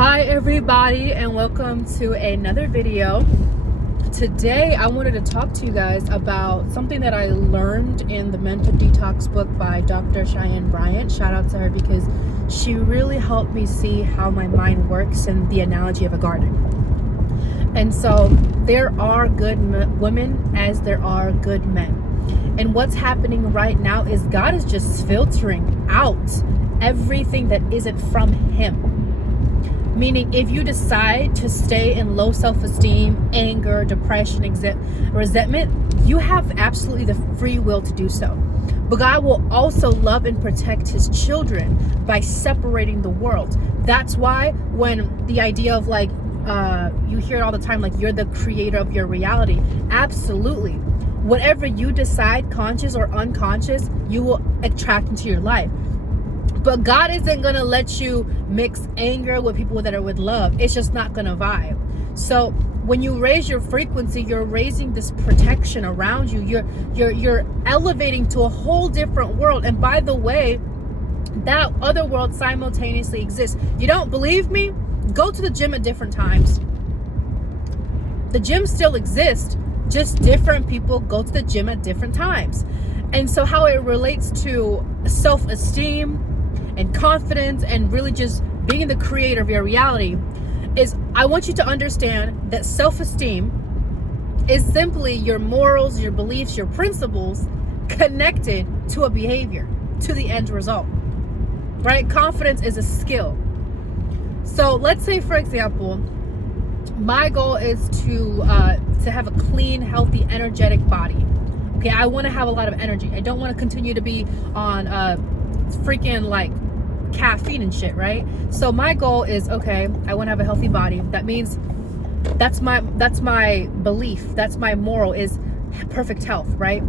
Hi everybody, and welcome to another video. Today I wanted to talk to you guys about something that I learned in the Mental Detox book by Dr. Cheyenne Bryant. Shout out to her because she really helped me see how my mind works in the analogy of a garden. And so there are good women as there are good men. And what's happening right now is God is just filtering out everything that isn't from Him. Meaning, if you decide to stay in low self-esteem, anger, depression, resentment, you have absolutely the free will to do so. But God will also love and protect His children by separating the world. That's why when the idea of you hear it all the time, like you're the creator of your reality. Absolutely. Whatever you decide, conscious or unconscious, you will attract into your life. But God isn't going to let you mix anger with people that are with love. It's just not going to vibe. So when you raise your frequency, you're raising this protection around you. You're elevating to a whole different world. And by the way, that other world simultaneously exists. You don't believe me? Go to the gym at different times. The gym still exists. Just different people go to the gym at different times. And so how it relates to self-esteem and confidence and really just being the creator of your reality is, I want you to understand that self-esteem is simply your morals, your beliefs, your principles connected to a behavior, to the end result, right? Confidence is a skill. So let's say, for example, my goal is to have a clean, healthy, energetic body. Okay, I want to have a lot of energy. I don't want to continue to be on freaking like caffeine and shit, right? So my goal is, okay, I want to have a healthy body. That means that's my belief, that's my moral, is perfect health, right?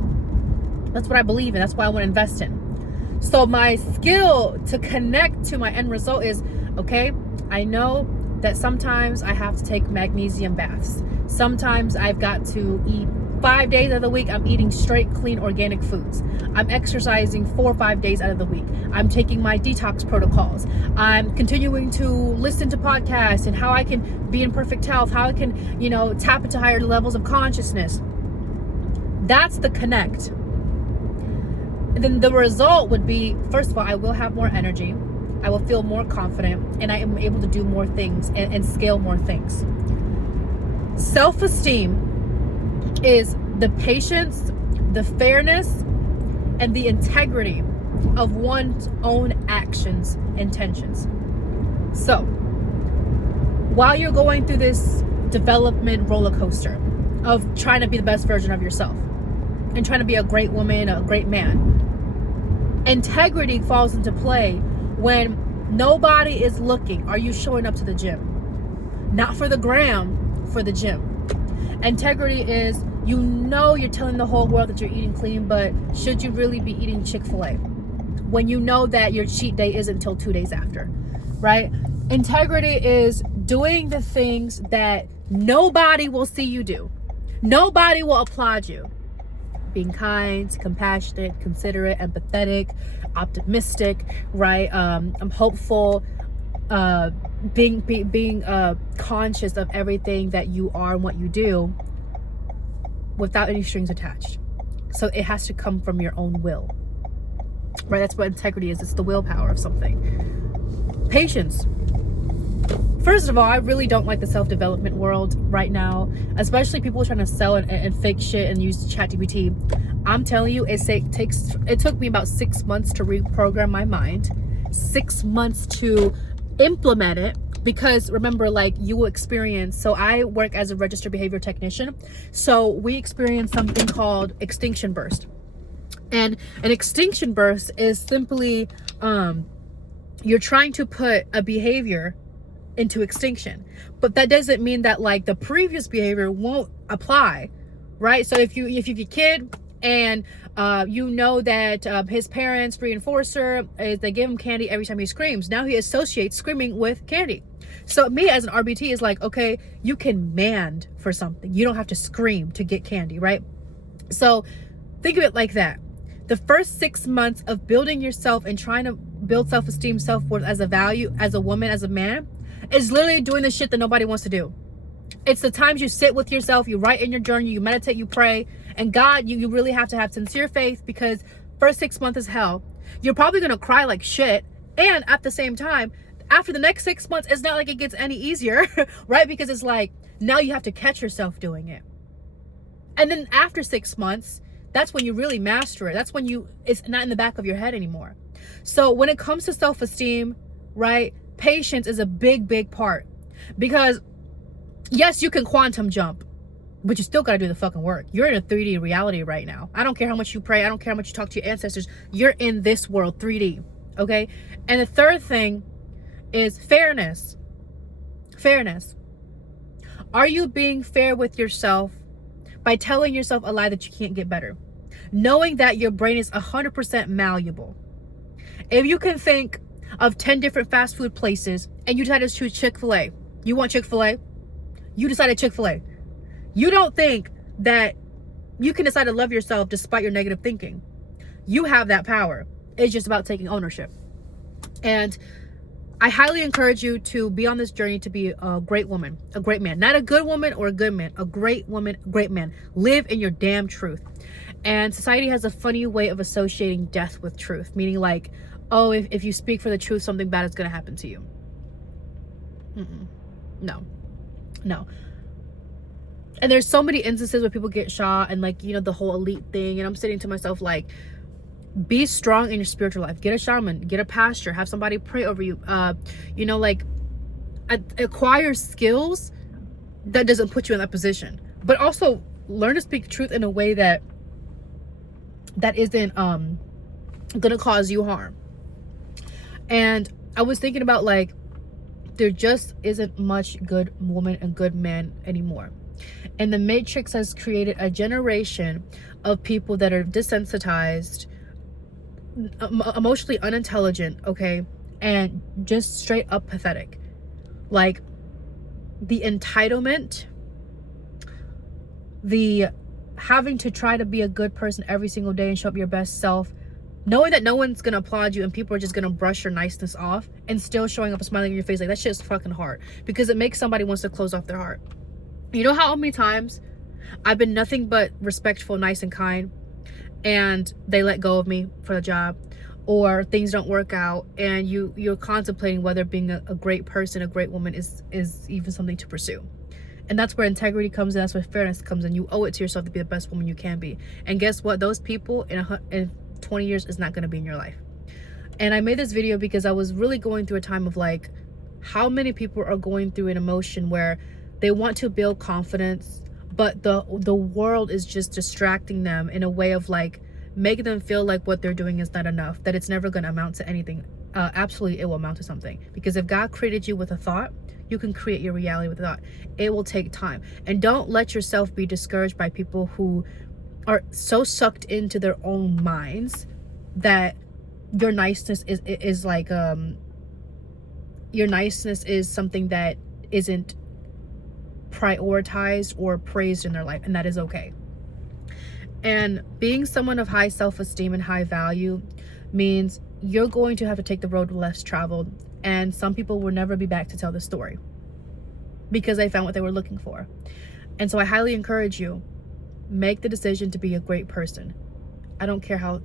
That's what I believe in. That's what I want to invest in. So my skill to connect to my end result is, okay, I know that sometimes I have to take magnesium baths. Sometimes I've got to eat 5 days out of the week. I'm eating straight, clean, organic foods. I'm exercising 4 or 5 days out of the week. I'm taking my detox protocols. I'm continuing to listen to podcasts and how I can be in perfect health, how I can, tap into higher levels of consciousness. That's the connect. And then the result would be, first of all, I will have more energy. I will feel more confident, and I am able to do more things and scale more things. Self-esteem is the patience, the fairness, and the integrity of one's own actions, intentions. So, while you're going through this development roller coaster of trying to be the best version of yourself and trying to be a great woman, a great man, integrity falls into play when nobody is looking. Are you showing up to the gym? Not for the gram, for the gym. Integrity is, you're telling the whole world that you're eating clean, but should you really be eating Chick-fil-A when you know that your cheat day isn't until 2 days after, right? Integrity is doing the things that nobody will see you do. Nobody will applaud you. Being kind, compassionate, considerate, empathetic, optimistic, right? I'm hopeful, being conscious of everything that you are and what you do without any strings attached. So it has to come from your own will, right? That's what integrity is. It's the willpower of something. Patience. First of all, I really don't like the self-development world right now, especially people trying to sell and fake shit and use ChatGPT. I'm telling you, it took me about 6 months to reprogram my mind, 6 months to implement it, because remember, you will experience, so I work as a registered behavior technician, so we experience something called extinction burst. And an extinction burst is simply you're trying to put a behavior into extinction, but that doesn't mean that the previous behavior won't apply, right? So if your kid and that his parents reinforcer is they give him candy every time he screams, now he associates screaming with candy. So me as an RBT is okay, you can demand for something, you don't have to scream to get candy, right? So think of it like that. The first 6 months of building yourself and trying to build self-esteem, self-worth as a value, as a woman, as a man, is literally doing the shit that nobody wants to do. It's the times you sit with yourself, you write in your journal, you meditate, you pray, and God, you really have to have sincere faith, because first 6 months is hell. You're probably going to cry like shit. And at the same time, after the next 6 months, it's not like it gets any easier, right? Because it's like, now you have to catch yourself doing it. And then after 6 months, that's when you really master it. That's when it's not in the back of your head anymore. So when it comes to self-esteem, right, patience is a big, big part. Because yes, you can quantum jump, but you still got to do the fucking work. You're in a 3D reality right now. I don't care how much you pray. I don't care how much you talk to your ancestors. You're in this world, 3D. Okay? And the third thing is fairness. Fairness. Are you being fair with yourself by telling yourself a lie that you can't get better? Knowing that your brain is 100% malleable. If you can think of 10 different fast food places and you decide to choose Chick-fil-A, you want Chick-fil-A? You decided Chick-fil-A. You don't think that you can decide to love yourself despite your negative thinking. You have that power. It's just about taking ownership. And I highly encourage you to be on this journey to be a great woman, a great man. Not a good woman or a good man, a great woman, a great man. Live in your damn truth. And society has a funny way of associating death with truth, meaning like, oh, if you speak for the truth, something bad is going to happen to you. No. And there's so many instances where people get shot and like, you know, the whole elite thing. And I'm sitting to myself like, be strong in your spiritual life. Get a shaman, get a pastor, have somebody pray over you. You know, like acquire skills that doesn't put you in that position. But also learn to speak truth in a way that isn't gonna cause you harm. And I was thinking about like, there just isn't much good woman and good man anymore. And the Matrix has created a generation of people that are desensitized, emotionally unintelligent, okay, and just straight up pathetic. Like the entitlement, the having to try to be a good person every single day and show up your best self, knowing that no one's gonna applaud you and people are just gonna brush your niceness off, and still showing up and smiling in your face, like that shit is fucking hard, because it makes somebody wants to close off their heart. You know how many times I've been nothing but respectful, nice, and kind, and they let go of me for the job, or things don't work out, and you're contemplating whether being a great person, a great woman is even something to pursue. And that's where integrity comes in. That's where fairness comes in. You owe it to yourself to be the best woman you can be. And guess what? Those people in 20 years is not going to be in your life. And I made this video because I was really going through a time of like, how many people are going through an emotion where they want to build confidence, but the world is just distracting them in a way of like making them feel like what they're doing is not enough, that it's never going to amount to anything. Absolutely, it will amount to something, because if God created you with a thought, you can create your reality with a thought. It will take time. And don't let yourself be discouraged by people who are so sucked into their own minds that your niceness is like your niceness is something that isn't prioritized or praised in their life, and that is okay. And being someone of high self-esteem and high value means you're going to have to take the road less traveled, and some people will never be back to tell the story because they found what they were looking for. And so I highly encourage you, make the decision to be a great person. I don't care how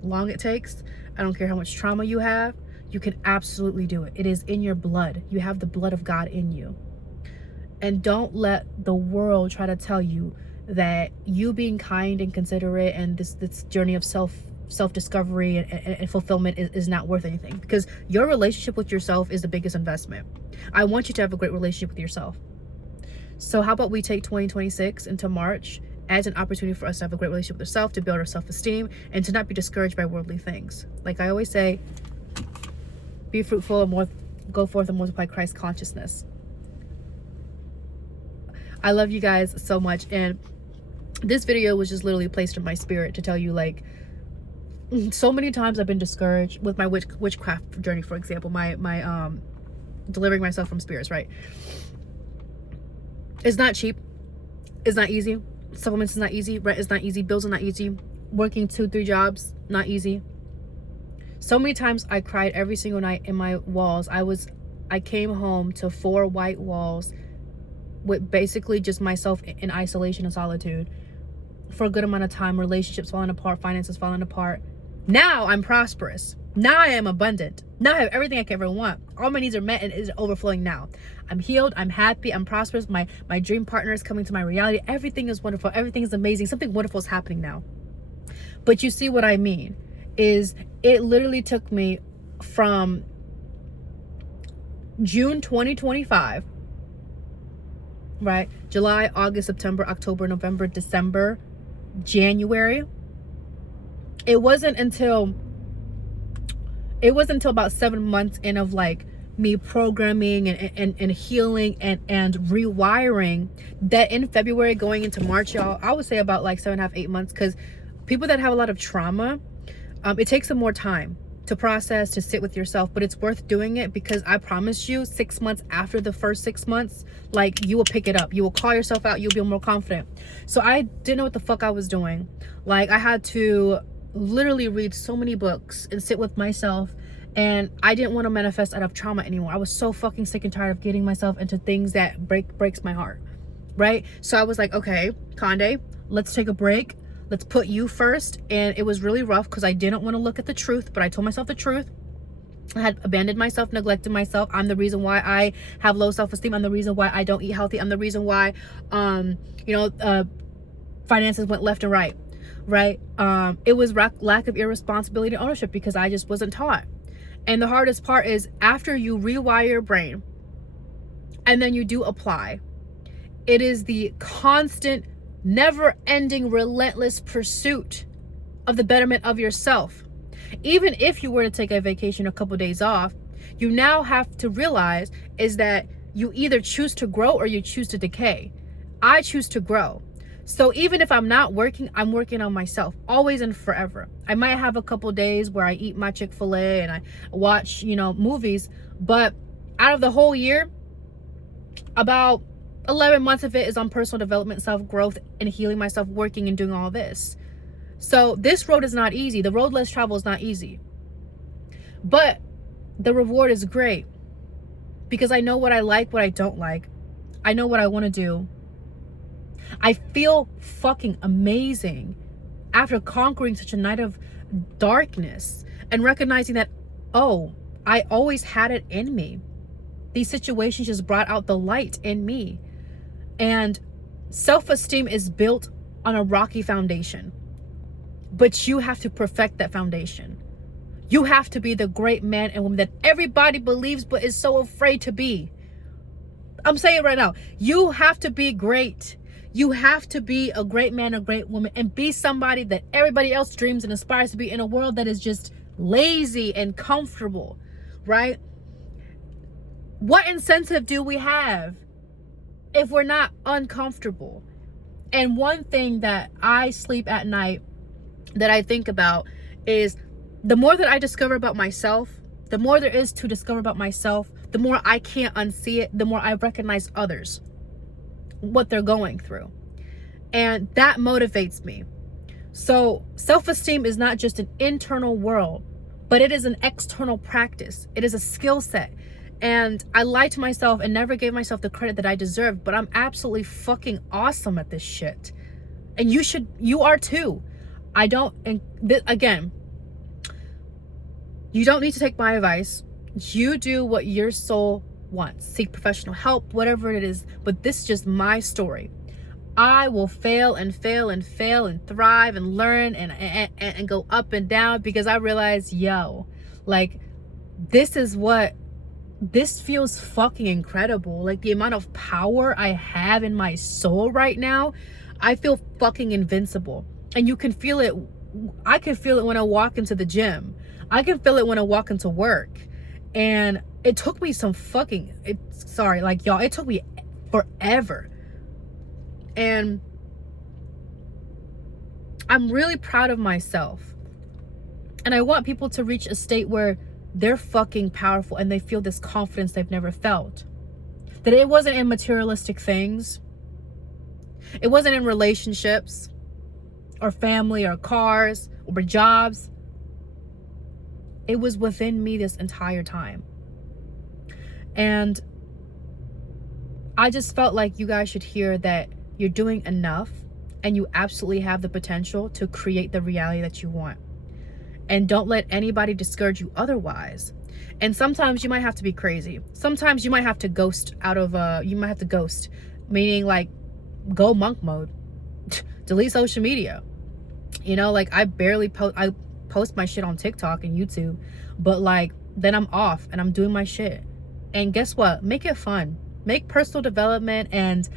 long it takes. I don't care how much trauma you have. You can absolutely do it. It is in your blood. You have the blood of God in you. And don't let the world try to tell you that you being kind and considerate and this journey of self-discovery and fulfillment is not worth anything, because your relationship with yourself is the biggest investment. I want you to have a great relationship with yourself. So how about we take 2026 into March as an opportunity for us to have a great relationship with ourselves, to build our self-esteem, and to not be discouraged by worldly things. Like I always say, be fruitful and go forth and multiply Christ consciousness. I love you guys so much, and this video was just literally placed in my spirit to tell you, like, so many times I've been discouraged with my witchcraft journey, for example, my delivering myself from spirits, right? It's not cheap. It's not easy. Supplements is not easy. Rent is not easy. Bills are not easy. Working 2-3 jobs, not easy. So many times I cried every single night in my walls. I was I came home to 4 white walls with basically just myself in isolation and solitude for a good amount of time, relationships falling apart, finances falling apart. Now I'm prosperous. Now I am abundant. Now I have everything I could ever want. All my needs are met and is overflowing now. I'm healed. I'm happy. I'm prosperous. My dream partner is coming to my reality. Everything is wonderful. Everything is amazing. Something wonderful is happening now. But you see what I mean is it literally took me from June 2025, right? July, August, September, October, November, December, January. It wasn't until about 7 months in of like me programming and healing and rewiring that in February going into March, y'all, I would say about like 7.5, 8 months, because people that have a lot of trauma, it takes them more time to process, to sit with yourself, but it's worth doing it, because I promise you 6 months after the first 6 months, like, you will pick it up. You will call yourself out. You'll be more confident. So I didn't know what the fuck I was doing. Like, I had to literally read so many books and sit with myself, and I didn't want to manifest out of trauma anymore. I was so fucking sick and tired of getting myself into things that breaks my heart, right? So I was like, okay, Conde, let's take a break. Let's put you first. And it was really rough because I didn't want to look at the truth, but I told myself the truth. I had abandoned myself, neglected myself. I'm the reason why I have low self-esteem. I'm the reason why I don't eat healthy. I'm the reason why, finances went left and right, right? It was lack of irresponsibility and ownership, because I just wasn't taught. And the hardest part is after you rewire your brain and then you do apply, it is the constant, never-ending, relentless pursuit of the betterment of yourself. Even if you were to take a vacation, a couple of days off, you now have to realize is that you either choose to grow or you choose to decay. I choose to grow. So even if I'm not working, I'm working on myself, always and forever. I might have a couple days where I eat my Chick-fil-A and I watch, movies, but out of the whole year, about 11 months of it is on personal development, self-growth, and healing myself, working and doing all this. So this road is not easy. The road less traveled is not easy. But the reward is great, because I know what I like, what I don't like. I know what I want to do. I feel fucking amazing after conquering such a night of darkness and recognizing that, oh, I always had it in me. These situations just brought out the light in me. And self-esteem is built on a rocky foundation, but you have to perfect that foundation. You have to be the great man and woman that everybody believes but is so afraid to be. I'm saying it right now. You have to be great. You have to be a great man, a great woman, and be somebody that everybody else dreams and aspires to be in a world that is just lazy and comfortable, right? What incentive do we have if we're not uncomfortable? And one thing that I sleep at night that I think about is the more that I discover about myself, the more there is to discover about myself, the more I can't unsee it, the more I recognize others, what they're going through. And that motivates me. So self-esteem is not just an internal world, but it is an external practice. It is a skill set. And I lied to myself and never gave myself the credit that I deserved, but I'm absolutely fucking awesome at this shit. And you are too. Again, you don't need to take my advice. You do what your soul wants. Seek professional help, whatever it is. But this is just my story. I will fail and fail and fail and thrive and learn and go up and down, because I realize, this feels fucking incredible. Like, the amount of power I have in my soul right now, I feel fucking invincible. And you can feel it. I can feel it when I walk into the gym. I can feel it when I walk into work. And it took me it took me forever. And I'm really proud of myself. And I want people to reach a state where they're fucking powerful and they feel this confidence they've never felt. That it wasn't in materialistic things. It wasn't in relationships or family or cars or jobs. It was within me this entire time. And I just felt like you guys should hear that you're doing enough and you absolutely have the potential to create the reality that you want. And don't let anybody discourage you otherwise. And sometimes you might have to be crazy. Sometimes you might have to ghost meaning like go monk mode, delete social media. You know, like I post my shit on TikTok and YouTube, but like then I'm off and I'm doing my shit. And guess what? Make it fun. Make personal development and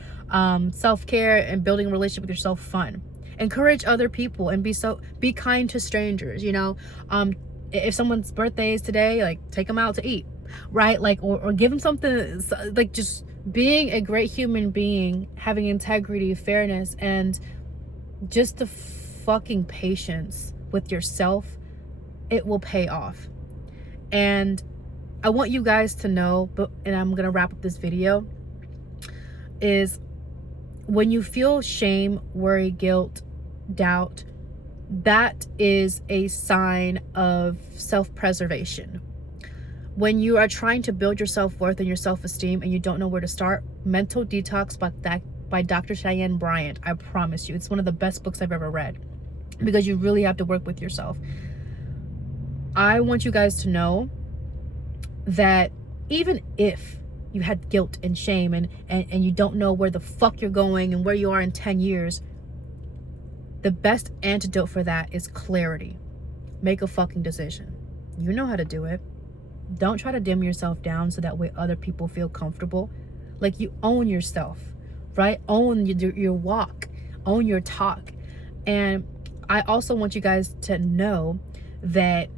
self-care and building a relationship with yourself fun. Encourage other people and be kind to strangers, you know. If someone's birthday is today, like take them out to eat, right? Like or give them something, like just being a great human being, having integrity, fairness, and just the fucking patience with yourself, it will pay off. And I want you guys to know, and I'm gonna wrap up this video, is when you feel shame, worry, guilt, doubt, that is a sign of self-preservation. When you are trying to build your self-worth and your self-esteem and you don't know where to start, Mental Detox by Dr. Cheyenne Bryant, I promise you, it's one of the best books I've ever read, because you really have to work with yourself. I want you guys to know that even if you had guilt and shame and you don't know where the fuck you're going and where you are in 10 years, the best antidote for that is clarity. Make a fucking decision. You know how to do it. Don't try to dim yourself down so that way other people feel comfortable. Like, you own yourself, right? Own your walk, own your talk. And I also want you guys to know that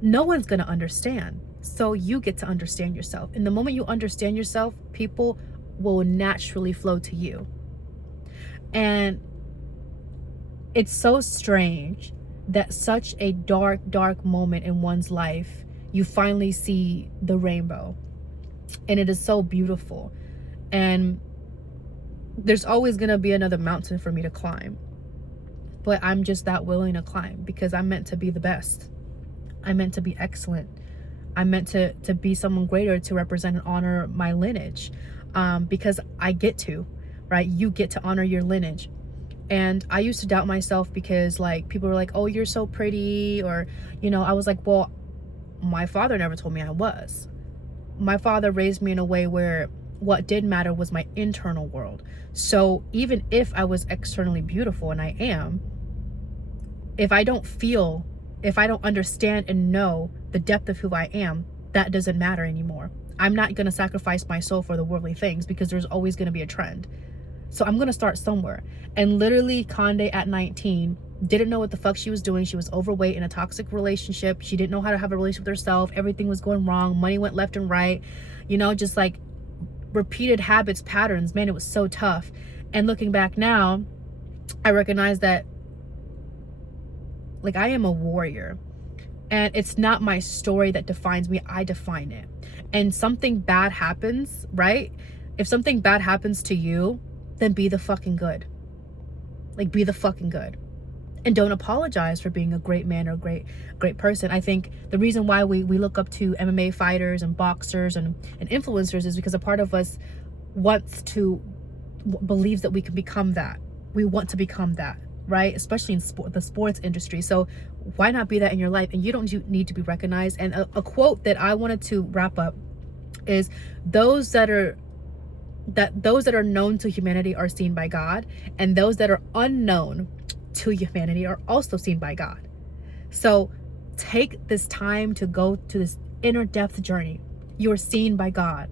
no one's going to understand. So you get to understand yourself. And the moment you understand yourself, people will naturally flow to you. And it's so strange that such a dark, dark moment in one's life, you finally see the rainbow. And it is so beautiful. And there's always going to be another mountain for me to climb. But I'm just that willing to climb because I'm meant to be the best. I'm meant to be excellent. I'm meant to be someone greater, to represent and honor my lineage, because I get to, right? You get to honor your lineage. And I used to doubt myself because, like, people were like, oh, you're so pretty, or, you know, I was like, well, my father never told me I was. My father raised me in a way where what did matter was my internal world. So even if I was externally beautiful, and I am, if I don't understand and know the depth of who I am, that doesn't matter anymore. I'm not going to sacrifice my soul for the worldly things because there's always going to be a trend. So I'm going to start somewhere. And literally, Conde at 19 didn't know what the fuck she was doing. She was overweight in a toxic relationship. She didn't know how to have a relationship with herself. Everything was going wrong. Money went left and right. You know, just like repeated habits, patterns. Man, it was so tough. And looking back now, I recognize that, like, I am a warrior. And it's not my story that defines me. I define it. And something bad happens, right? If something bad happens to you, then be the fucking good. Like, be the fucking good. And don't apologize for being a great man or great person. I think the reason why we look up to MMA fighters and boxers and influencers is because a part of us believes that we can become that. We want to become that, right? Especially in the sports industry. So why not be that in your life? And you don't need to be recognized. And a quote that I wanted to wrap up is, those that are known to humanity are seen by God, and those that are unknown to humanity are also seen by God. So take this time to go to this inner depth journey. You're seen by God.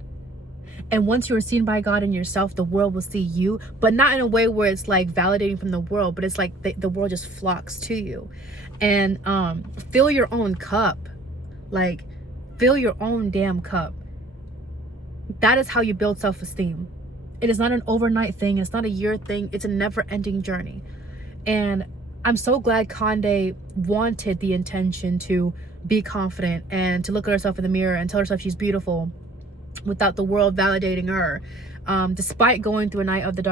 And once you're seen by God in yourself, the world will see you, but not in a way where it's like validating from the world, but it's like the world just flocks to you. And fill your own cup. Like, fill your own damn cup. That is how you build self-esteem. It is not an overnight thing. It's not a year thing. It's a never-ending journey. And I'm so glad Conde wanted the intention to be confident and to look at herself in the mirror and tell herself she's beautiful without the world validating her, despite going through a night of the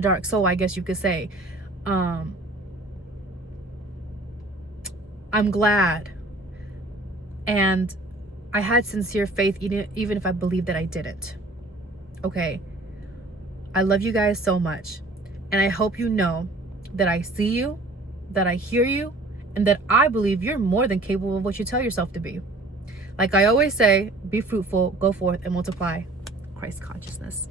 dark soul, I guess you could say. I'm glad. And I had sincere faith, even if I believed that I didn't. Okay? I love you guys so much. And I hope you know that I see you, that I hear you, and that I believe you're more than capable of what you tell yourself to be. Like I always say, be fruitful, go forth, and multiply Christ consciousness.